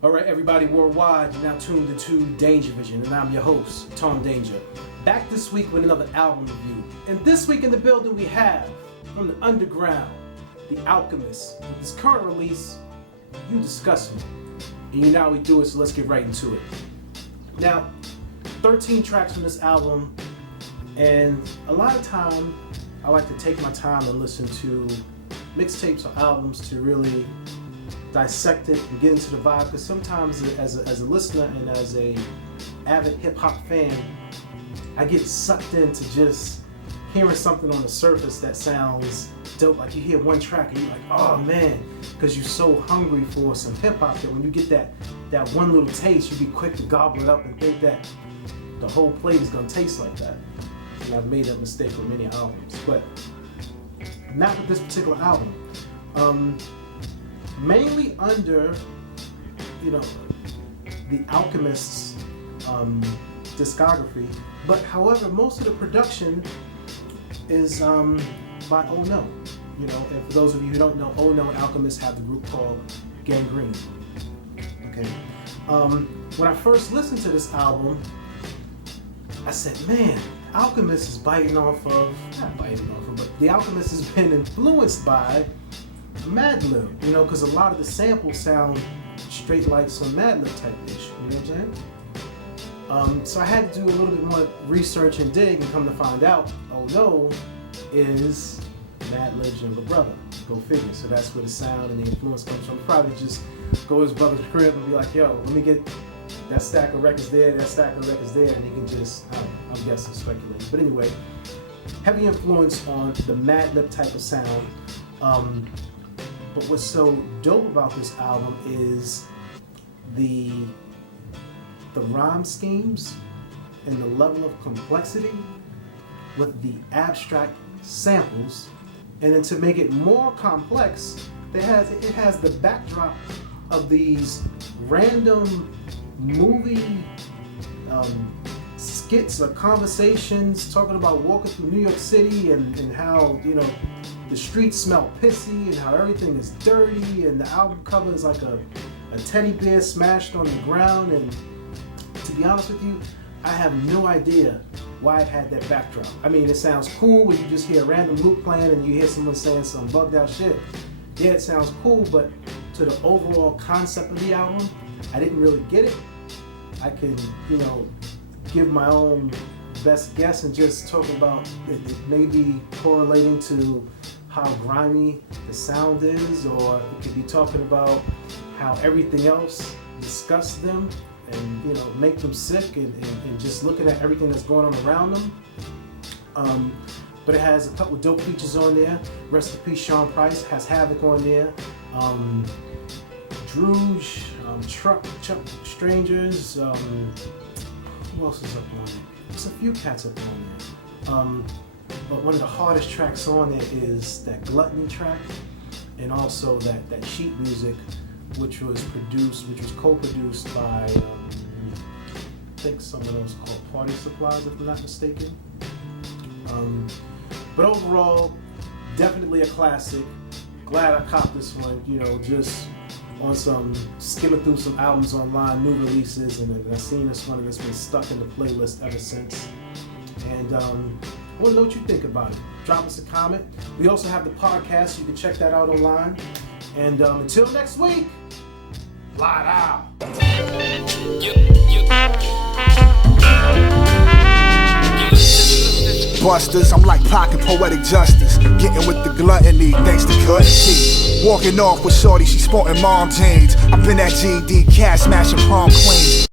All right, everybody worldwide, you're now tuned into DangerVision, and I'm your host, Tom Danger. Back this week with another album review. And this week in the building we have, from the underground, The Alchemist, with his current release, You Disgust Me. And you know how we do it, so let's get right into it. Now, 13 tracks from this album, and a lot of time, I like to take my time and listen to mixtapes or albums to really dissect it and get into the vibe, because sometimes as a listener and as a avid hip-hop fan, I get sucked into just hearing something on the surface that sounds dope. Like you hear one track and you're like, oh man, because you're so hungry for some hip-hop that when you get that one little taste, you be quick to gobble it up and think that the whole plate is going to taste like that. And I've made that mistake with many albums, but not with this particular album. Mainly under, the Alchemist's discography, but however, most of the production is by Oh No. And for those of you who don't know, Oh No and Alchemist have the group called Gangrene. Okay. When I first listened to this album, I said, man, Alchemist is not biting off of, but The Alchemist has been influenced by Madlib, because a lot of the samples sound straight like some Madlib type ish, you know what I'm saying? So I had to do a little bit more research and dig, and come to find out, Oh No is Madlib's younger brother. Go figure. So that's where the sound and the influence comes from. Probably just go to his brother's crib and be like, yo, let me get that stack of records there, and he can just, I'm guessing, speculating. But anyway, heavy influence on the Madlib type of sound. But what's so dope about this album is the rhyme schemes and the level of complexity with the abstract samples. And then to make it more complex, it has the backdrop of these random movie skits or conversations talking about walking through New York City and how, the streets smell pissy and how everything is dirty, and the album cover is like a teddy bear smashed on the ground. And to be honest with you, I have no idea why it had that backdrop. I mean, it sounds cool when you just hear a random loop playing and you hear someone saying some bugged out shit. Yeah, it sounds cool, but to the overall concept of the album, I didn't really get it. I can, give my own best guess and just talk about it maybe correlating to how grimy the sound is, or it could be talking about how everything else disgusts them and make them sick, and just looking at everything that's going on around them. But it has a couple dope features on there. Rest in peace, Sean Price. Has Havoc on there. Druge, Chuck Strangers. Who else is up on there? There's a few cats up on there. But one of the hardest tracks on there is that Gluttony track, and also that sheet music, which was co-produced by I think someone else called Party Supplies, if I'm not mistaken. But overall, definitely a classic. Glad I copped this one, just on some skimming through some albums online, new releases, and I seen this one and it's been stuck in the playlist ever since. And I want to know what you think about it. Drop us a comment. We also have the podcast, so you can check that out online. And until next week, light out. Busters, I'm like pocket poetic justice, getting with the gluttony thanks to cut teeth. Walking off with shorty, she sporting mom jeans. I've been that GD cat smashing prom queens.